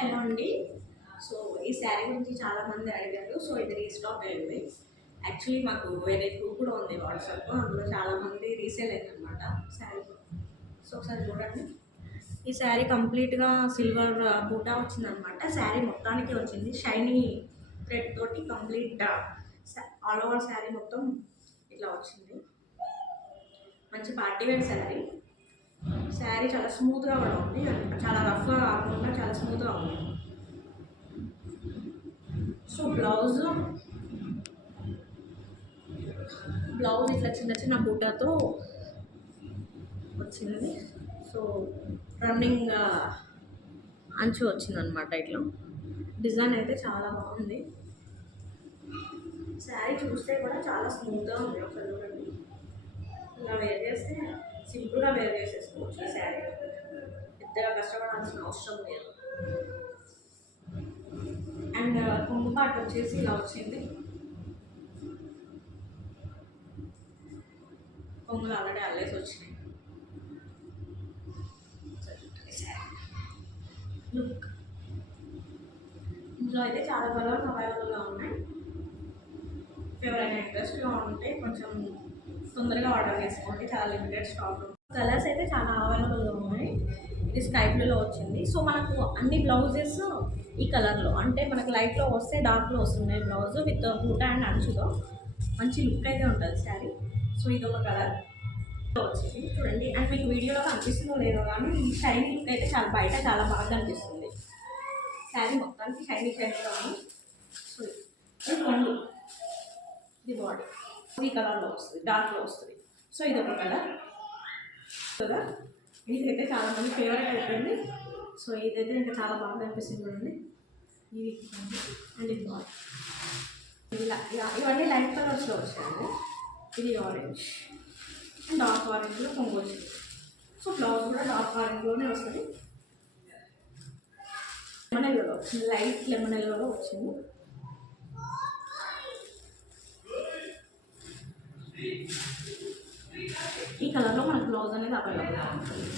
Hello అండి. So ఈ శారీ గురించి చాలామంది అడిగారు. సో ఇది రీస్టాక్ అయింది. యాక్చువల్లీ మాకు వేరే గ్రూప్ కూడా ఉంది వాట్సాప్. అందులో చాలామంది రీసేల్ అయిందనమాట శారీ. సో ఒకసారి చూడండి. ఈ శారీ కంప్లీట్గా సిల్వర్ బూటా వచ్చిందనమాట. శారీ మొత్తానికి వచ్చింది షైనీ థ్రెడ్ తోటి కంప్లీట్ ఆల్ ఓవర్ శారీ మొత్తం ఇట్లా వచ్చింది. మంచి పార్టీ వేర్ శారీ. శారీ చాలా స్మూత్గా కూడా ఉంది, చాలా రఫ్గా కాకుండా చాలా స్మూత్గా ఉంది. సో బ్లౌజ్ ఇట్లా చిన్న చిన్న బుట్టతో వచ్చింది. సో రన్నింగ్ అంచు వచ్చిందనమాట. ఇట్లా డిజైన్ అయితే చాలా బాగుంది. శారీ చూస్తే కూడా చాలా స్మూత్గా ఉంది. ఒకసారి చూడండి. ఇలా వేర్ చేస్తే సింపుల్గా వేర్ చేసేసుకోవచ్చు. ఈ శారీ పెద్దగా కష్టపడాల్సిన అవసరం లేదు. అండ్ కొంగు పార్ట్ వచ్చేసి ఇలా వచ్చింది. కొంగులు ఆల్రెడీ అల్లేసి వచ్చినాయి. లుక్ ఇందులో అయితే చాలా కలర్స్ అవైలబుల్గా ఉన్నాయి. ఎవరైనా ఇంట్రెస్ట్గా ఉంటే కొంచెం తొందరగా ఆర్డర్ చేసుకోండి. చాలా లిమిటెడ్ స్టాక్. కలర్స్ అయితే చాలా అవైలబుల్గా ఉన్నాయి. ఇది స్కై బ్లూలో వచ్చింది. సో మనకు అన్ని బ్లౌజెస్ ఈ కలర్లో, అంటే మనకు లైట్లో వస్తే డార్క్లో వస్తున్నాయి బ్లౌజ్ విత్ బూటా అండ్ అంచుతో. మంచి లుక్ అయితే ఉంటుంది శారీ. సో ఇది ఒక కలర్ వచ్చింది చూడండి. అండ్ మీకు వీడియోలో కనిపిస్తుందో లేదో కానీ ఈ షైనీ లుక్ అయితే చాలా బయట చాలా బాగా అనిపిస్తుంది. శారీ మొత్తానికి షైనీగా ఉంది. సో ఇది కొంగు, ఇది బాడీ ఈ కలర్లో వస్తుంది, డార్క్లో వస్తుంది. సో ఇది ఒక కలర్ కదా. ఇదైతే చాలా మంది ఫేవరెట్ అయిపోయింది. సో ఇదైతే ఇంకా చాలా బాగా అనిపిస్తుంది చూడండి. ఇది అండ్ ఇది బాడీ. ఇలా ఇవన్నీ లైట్ కలర్స్లో వచ్చాయండి. ఇది ఆరెంజ్, డార్క్ ఆరెంజ్లో కొంగు వచ్చింది. సో బ్లౌజ్ కూడా డార్క్ ఆరెంజ్లోనే వస్తుంది. లెమన్ ఎల్లోలో వచ్చింది, లైట్ లెమన్ ఎల్లోలో వచ్చింది. ఈ కలర్లో మనకు బ్లౌజ్ అనేది అవైలబుల్గా ఉంటుంది.